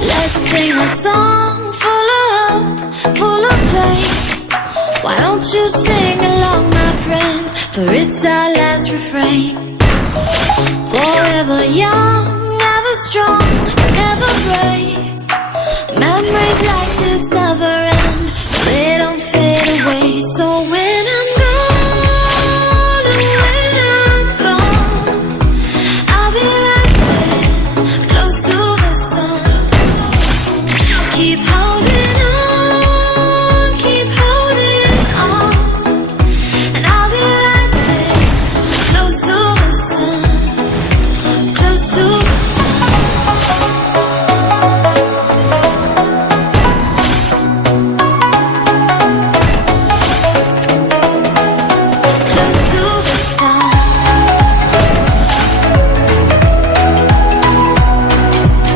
Let's sing a song full of hope, full of pain. Why don't you sing along, my friend? For it's our last refrain. Forever young, ever strong, ever brave. Memories like this never end, they don't fade away. So when I keep